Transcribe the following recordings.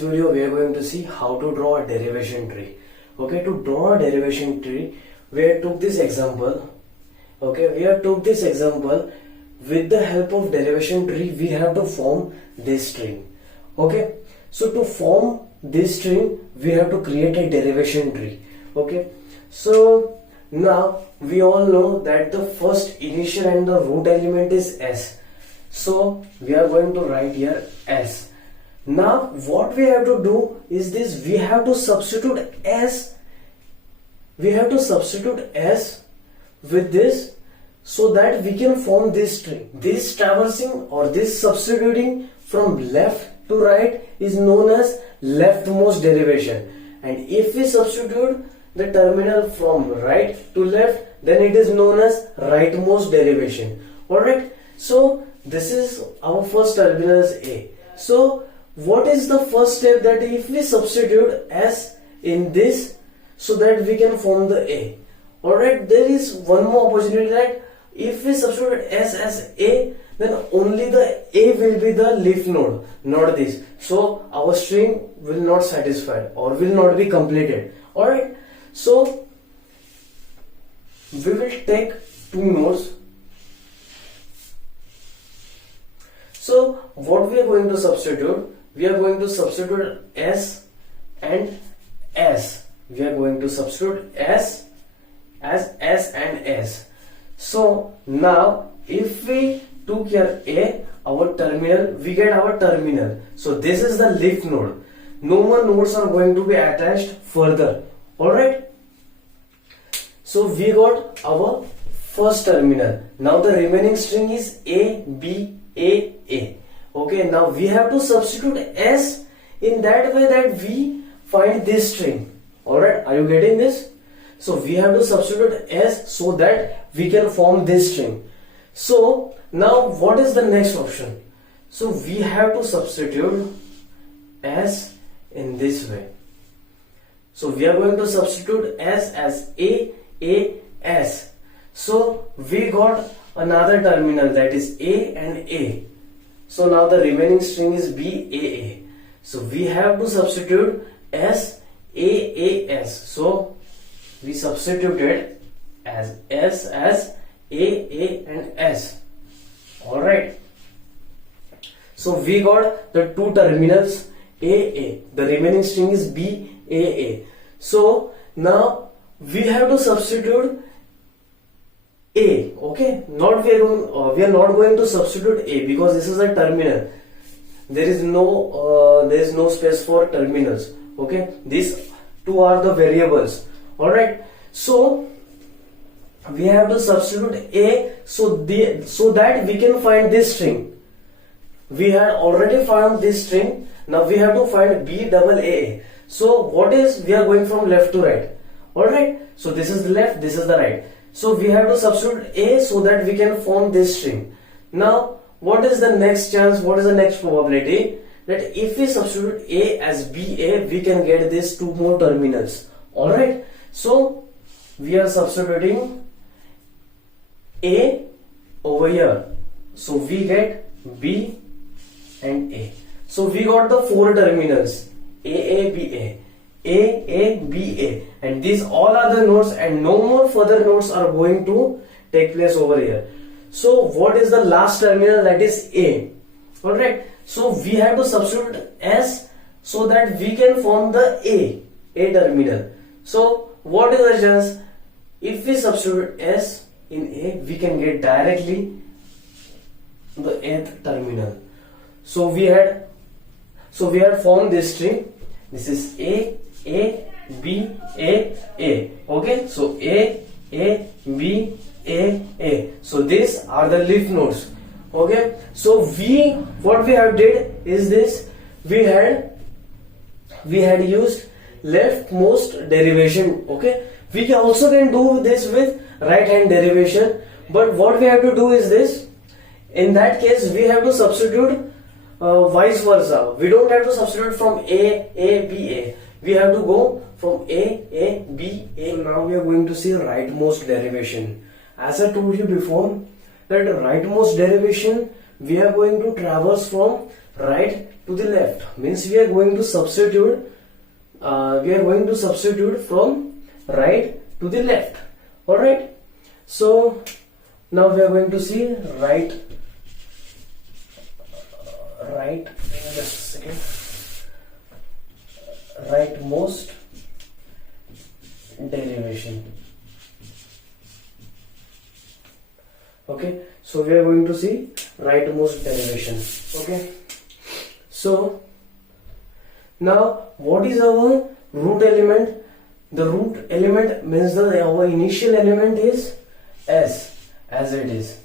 this video we are going to see how to draw a derivation tree. Okay, to draw a derivation tree, we have took this example. Okay, we have took this example. With the help of derivation tree, we have to form this string. Okay, so to form this string, we have to create a derivation tree. Okay, so now we all know that the first initial and the root element is s. So we are going to write here s. Now what we have to do is this: we have to substitute s. We have to substitute s with this so that we can form this string. This traversing or this substituting from left to right is known as leftmost derivation, and if we substitute the terminal from right to left, then it is known as rightmost derivation. Alright, so this is our first terminal is a. So what is the first step? That if we substitute s in this so that we can form the a. Alright, there is one more opportunity, that if we substitute s as a, then only the a will be the leaf node, not this. So our string will not satisfy or will not be completed. Alright, so we will take two nodes. So what we are going to substitute? We are going to substitute s and s. We are going to substitute s as s and s. So now if we took here a, our terminal, we get our terminal. So this is the leaf node. No more nodes are going to be attached further. Alright. So we got our first terminal. Now the remaining string is a, b, a, a. Okay, now we have to substitute s in that way that we find this string. Alright, are you getting this? So we have to substitute s so that we can form this string. So now what is the next option? So we have to substitute s in this way. So we are going to substitute s as a, s. So we got another terminal, that is a and a. So now the remaining string is b, a. So we have to substitute s, a, s. So we substituted as s as a, and s. Alright. So we got the two terminals a. The remaining string is b, a. So now we have to substitute a. Okay, not we are not going to substitute a because this is a terminal. There is no space for terminals. Okay, these two are the variables. Alright, so we have to substitute a so that we can find this string. We had already found this string. Now we have to find b double a. So what is, we are going from left to right. Alright, so this is the left, this is the right. So we have to substitute a so that we can form this string. Now what is the next chance? What is the next probability? That if we substitute a as ba, we can get these two more terminals. Alright, so we are substituting a over here. So we get b and a. So we got the four terminals a, b, a, and these all are the nodes, and no more further nodes are going to take place over here. So what is the last terminal? That is a. Alright, so we have to substitute s so that we can form the a terminal. So what is the chance? If we substitute s in a, we can get directly the nth terminal. So we had formed this string. This is a, b, a. Okay, so a, b, a. So these are the leaf nodes. Okay, so what we have did is this: we had used leftmost derivation. Okay, we can also do this with right hand derivation, but what we have to do is this: in that case we have to substitute vice versa. We don't have to substitute from a, b, a. We have to go from a, b, a. So now we are going to see rightmost derivation. As I told you before, that rightmost derivation, we are going to traverse from right to the left, means we are going to substitute from right to the left. All right, so now we are going to see right, just a second, rightmost derivation. Okay, so we are going to see rightmost derivation. Okay, so now what is our root element? The root element means our initial element is s, as it is.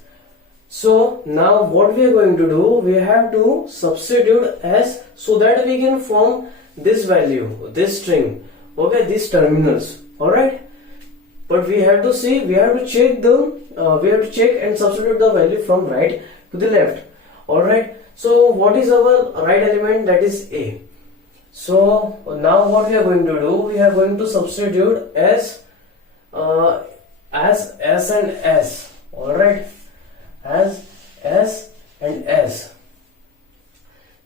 So now what we are going to do, we have to substitute s so that we can form this value, this string, okay, these terminals. All right, but we have to see, we have to check and substitute the value from right to the left. All right, so what is our right element? That is a. So now what we are going to do, we are going to substitute s as s and s. All right, as s and s.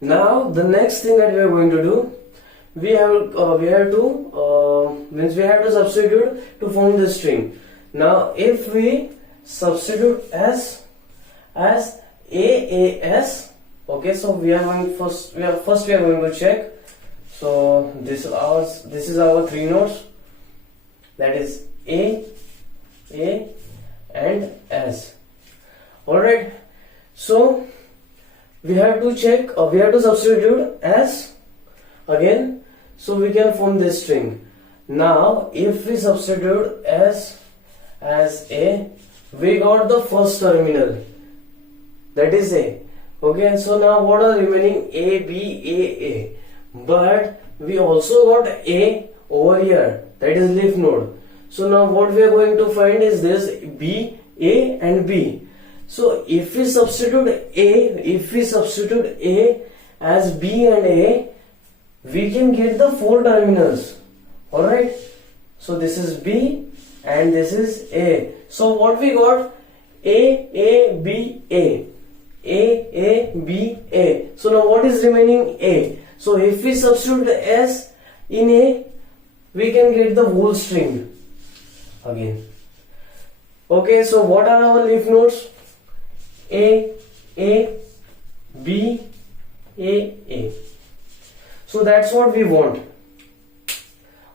Now the next thing that we are going to do, we have to substitute to form this string. Now if we substitute s as aas, okay, so we are going we are going to check. So this is our three nodes, that is a and s. All right, so we have to check, we have to substitute s again, so we can form this string. Now if we substitute s as a, we got the first terminal, that is a. Okay, so now what are remaining? A, B, A. But we also got a over here, that is leaf node. So now what we are going to find is this B, A and B. So if we substitute a as B and A, we can get the four terminals. All right, so this is B and this is A. So what we got? A, B, A. A, B, A. So now what is remaining? A. So if we substitute S in A, we can get the whole string again. Okay, so what are our leaf nodes? A, B, A. So that's what we want.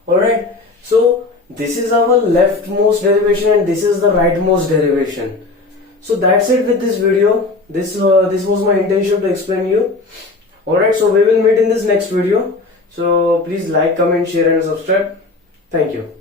Alright, so this is our leftmost derivation and this is the rightmost derivation. So that's it with this video. This was my intention to explain you. Alright, so we will meet in this next video. So please like, comment, share and subscribe. Thank you.